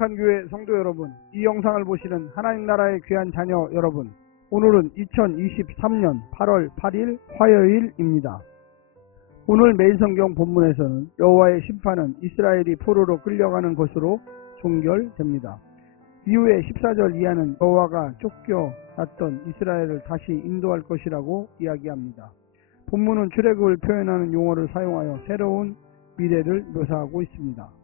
거룩한 교회 성도 여러분, 이 영상을 보시는 하나님 나라의 귀한 자녀 여러분, 오늘은 2023년 8월 8일 화요일입니다. 오늘 매일 성경 본문에서는 여호와의 심판은 이스라엘이 포로로 끌려가는 것으로 종결됩니다. 이후에 14절 이하는 여호와가 쫓겨났던 이스라엘을 다시 인도할 것이라고 이야기합니다. 본문은 출애굽을 표현하는 용어를 사용하여 새로운 미래를 묘사하고 있습니다.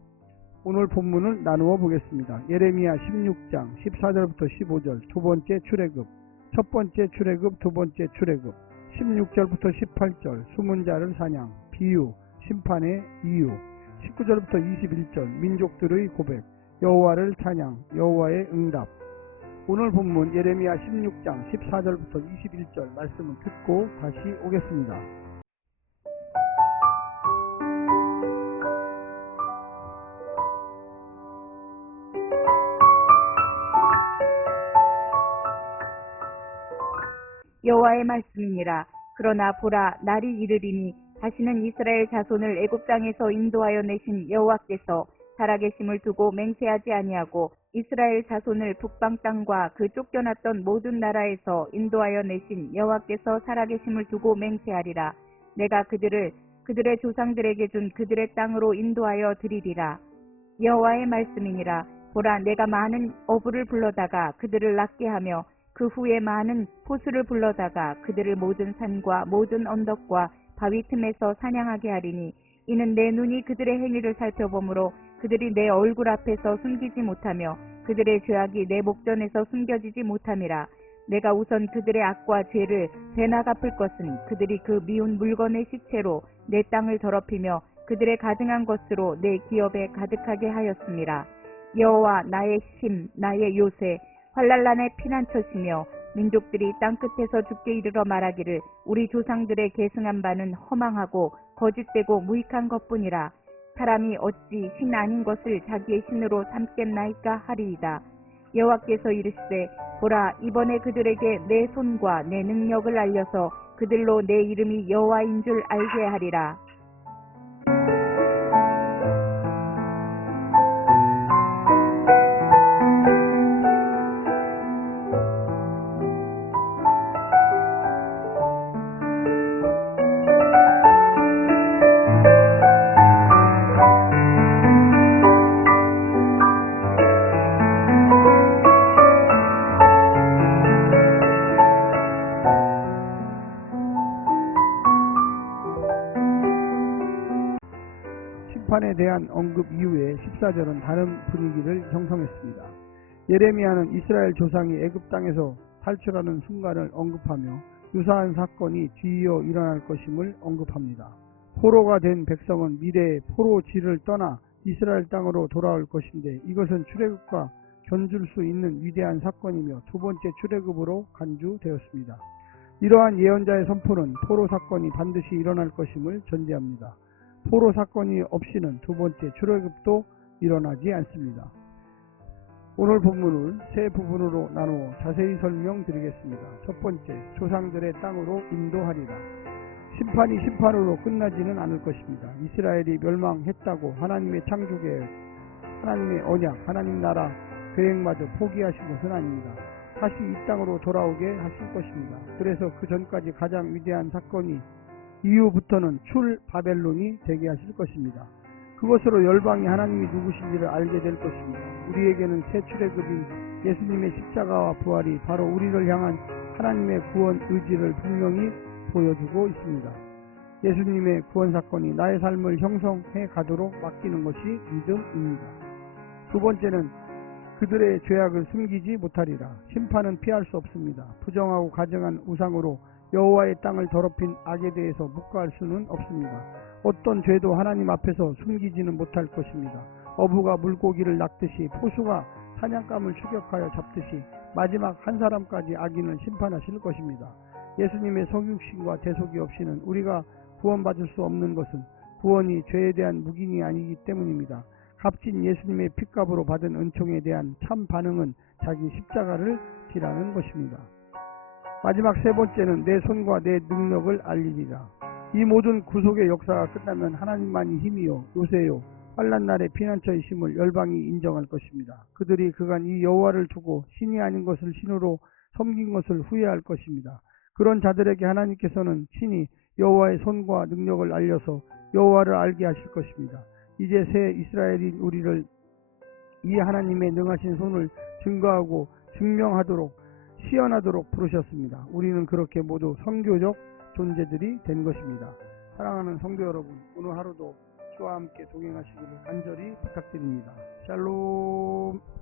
오늘 본문을 나누어 보겠습니다. 예레미야 16장 14절부터 15절 두 번째 출애굽 첫 번째 출애굽 두 번째 출애굽 16절부터 18절 숨은 자를 사냥 비유 심판의 이유 19절부터 21절 민족들의 고백 여호와를 찬양 여호와의 응답 오늘 본문 예레미야 16장 14절부터 21절 말씀을 듣고 다시 오겠습니다. 여호와의 말씀이니라. 그러나 보라 날이 이르리니 다시는 이스라엘 자손을 애굽 땅에서 인도하여 내신 여호와께서 살아계심을 두고 맹세하지 아니하고 이스라엘 자손을 북방 땅과 그 쫓겨났던 모든 나라에서 인도하여 내신 여호와께서 살아계심을 두고 맹세하리라. 내가 그들을 그들의 조상들에게 준 그들의 땅으로 인도하여 드리리라. 여호와의 말씀이니라. 보라 내가 많은 어부를 불러다가 그들을 낫게 하며 그 후에 많은 포수를 불러다가 그들을 모든 산과 모든 언덕과 바위 틈에서 사냥하게 하리니 이는 내 눈이 그들의 행위를 살펴보므로 그들이 내 얼굴 앞에서 숨기지 못하며 그들의 죄악이 내 목전에서 숨겨지지 못함이라 내가 우선 그들의 악과 죄를 되나 갚을 것은 그들이 그 미운 물건의 시체로 내 땅을 더럽히며 그들의 가증한 것으로 내 기업에 가득하게 하였습니다. 여호와 나의 심 나의 요새 환랄란의 피난처시며 민족들이 땅끝에서 죽게 이르러 말하기를 우리 조상들의 계승한 바는 허망하고 거짓되고 무익한 것뿐이라 사람이 어찌 신 아닌 것을 자기의 신으로 삼겠나이까 하리이다. 여호와께서 이르시되 보라 이번에 그들에게 내 손과 내 능력을 알려서 그들로 내 이름이 여호와인 줄 알게 하리라. 심판에 대한 언급 이후에 14절은 다른 분위기를 형성했습니다. 예레미야는 이스라엘 조상이 애굽 땅에서 탈출하는 순간을 언급하며 유사한 사건이 뒤이어 일어날 것임을 언급합니다. 포로가 된 백성은 미래에 포로지를 떠나 이스라엘 땅으로 돌아올 것인데 이것은 출애굽과 견줄 수 있는 위대한 사건이며 두 번째 출애굽으로 간주되었습니다. 이러한 예언자의 선포는 포로 사건이 반드시 일어날 것임을 전제합니다. 포로 사건이 없이는 두 번째 출애굽도 일어나지 않습니다. 오늘 본문을 세 부분으로 나누어 자세히 설명드리겠습니다. 첫 번째, 조상들의 땅으로 인도하리라. 심판이 심판으로 끝나지는 않을 것입니다. 이스라엘이 멸망했다고 하나님의 창조계획, 하나님의 언약, 하나님 나라 계획마저 포기하신 것은 아닙니다. 다시 이 땅으로 돌아오게 하실 것입니다. 그래서 그 전까지 가장 위대한 사건이 이후부터는 출 바벨론이 되게 하실 것입니다. 그것으로 열방이 하나님이 누구신지를 알게 될 것입니다. 우리에게는 새 출애굽인 예수님의 십자가와 부활이 바로 우리를 향한 하나님의 구원 의지를 분명히 보여주고 있습니다. 예수님의 구원 사건이 나의 삶을 형성해 가도록 맡기는 것이 믿음입니다. 두 번째는 그들의 죄악을 숨기지 못하리라. 심판은 피할 수 없습니다. 부정하고 가정한 우상으로 여호와의 땅을 더럽힌 악에 대해서 묵과할 수는 없습니다. 어떤 죄도 하나님 앞에서 숨기지는 못할 것입니다. 어부가 물고기를 낚듯이 포수가 사냥감을 추격하여 잡듯이 마지막 한 사람까지 악인을 심판하실 것입니다. 예수님의 성육신과 대속이 없이는 우리가 구원받을 수 없는 것은 구원이 죄에 대한 묵인이 아니기 때문입니다. 값진 예수님의 핏값으로 받은 은총에 대한 참 반응은 자기 십자가를 지라는 것입니다. 마지막 세 번째는 내 손과 내 능력을 알리리라. 이 모든 구속의 역사가 끝나면 하나님만이 힘이요, 요새요, 환란 날에 피난처의 심을 열방이 인정할 것입니다. 그들이 그간 이 여호와를 두고 신이 아닌 것을 신으로 섬긴 것을 후회할 것입니다. 그런 자들에게 하나님께서는 친히 여호와의 손과 능력을 알려서 여호와를 알게 하실 것입니다. 이제 새 이스라엘인 우리를 이 하나님의 능하신 손을 증거하고 증명하도록 시연하도록 부르셨습니다. 우리는 그렇게 모두 선교적 존재들이 된 것입니다. 사랑하는 성도 여러분, 오늘 하루도 주와 함께 동행하시기를 간절히 부탁드립니다. 샬롬.